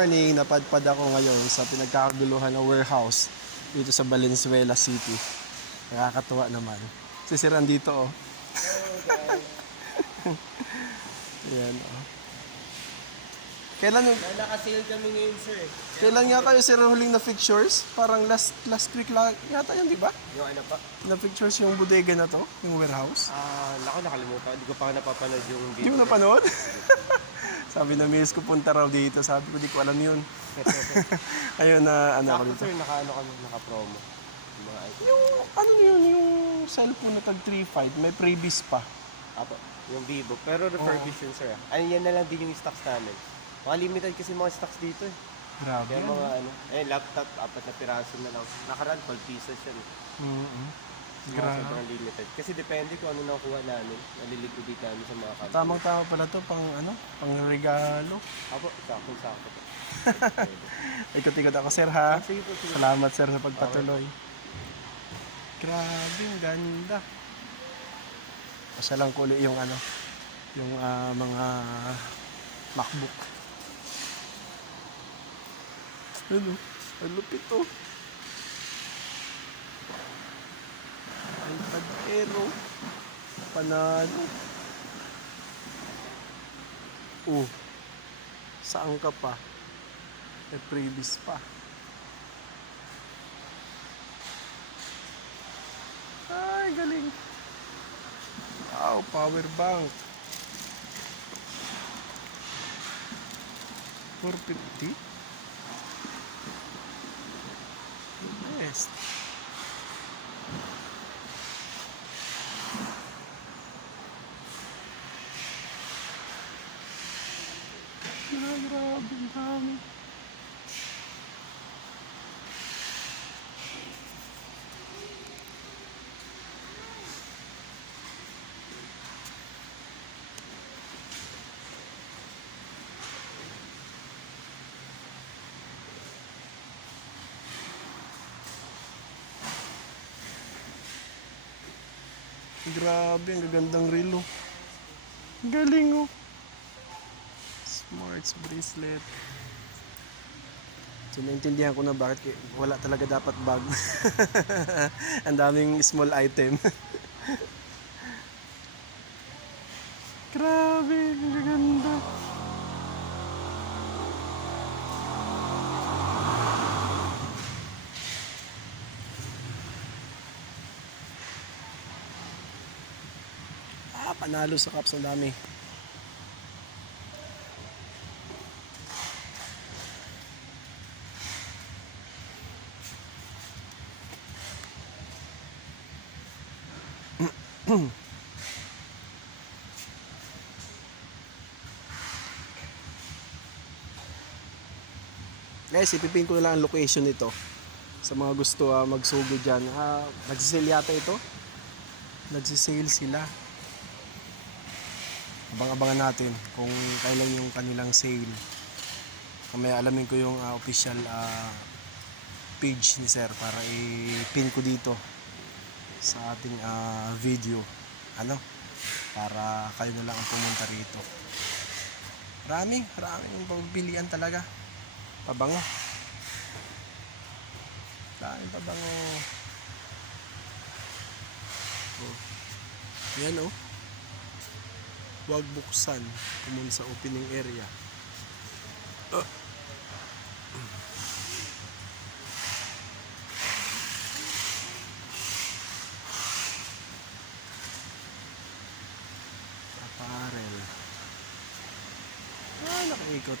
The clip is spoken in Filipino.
morning, napadpad ako ngayon sa pinagkakaguluhan ng warehouse dito sa Valenzuela City. Nakakatuwa naman. Sisiran dito oh. Yan oh. Kailan yung... Naka-sale kami ngayon, sir. Kailan nga kayo sir huling na pictures? Parang last week lang yata yun, di ba? Yung ano pa? Na pictures yung bodega na to, yung warehouse. Nakalimutan. Hindi ko pa napapanood yung video. Hindi mo napanood? Sabi na miss ko punta raw dito. Sabi ko, di ko alam yun. Ayun na ano ako Sakto, dito. sir, naka-promo. Yung mga items. Yung ano yun, yung cellphone na tag 3.5, may previous pa. Apo, yung Vivo. Pero refurbished yun, sir. Ay, yan na lang din yung stocks namin. Mga limited kasi mga stocks dito eh. Grabe. Kaya mga laptop, 4 na piraso na lang. Nakaraan, 12 pieces yan. Grabe. Sobrang limited. Kasi depende kung ano nakuha namin. Naliliquidate namin sa mga company. Tamang-tama pala to pang ano, pang regalo. Apo, sakto po. Ikot-ikot ako sir ha. Sige po, sige. Salamat sir sa pagpatuloy. Grabe, ang ganda. Pasya lang ko ulit yung ano, yung mga MacBook. Ano? Ang lupit to. iPad Aero. Panalo. Saan ka pa? May previous pa. Ay, galing. Wow, power bank. 450? Yes. Grabe, ang dami. Grabe, ang gagandang relo. Galing oh. Smarts bracelet. So, naintindihan ko na bakit wala talaga dapat bag. Ang daming small item. Grabe, ang gaganda. Panalo sa cups, ang dami. Guys, ipipin ko na lang ang location nito sa mga gusto magsugod dyan. Nagsisale yata ito. Nagsisale sila. Abang-abangan natin kung kailan yung kanilang sale. Kamaya alamin ko yung official page ni sir para i-pin ko dito sa ating video. Ano? Para kayo na lang ang pumunta rito. Maraming pagpilian talaga. Pabango. Maraming pabango. Yan oh. Huwag buksan kumun sa opening area. Apparel. Nakaikot.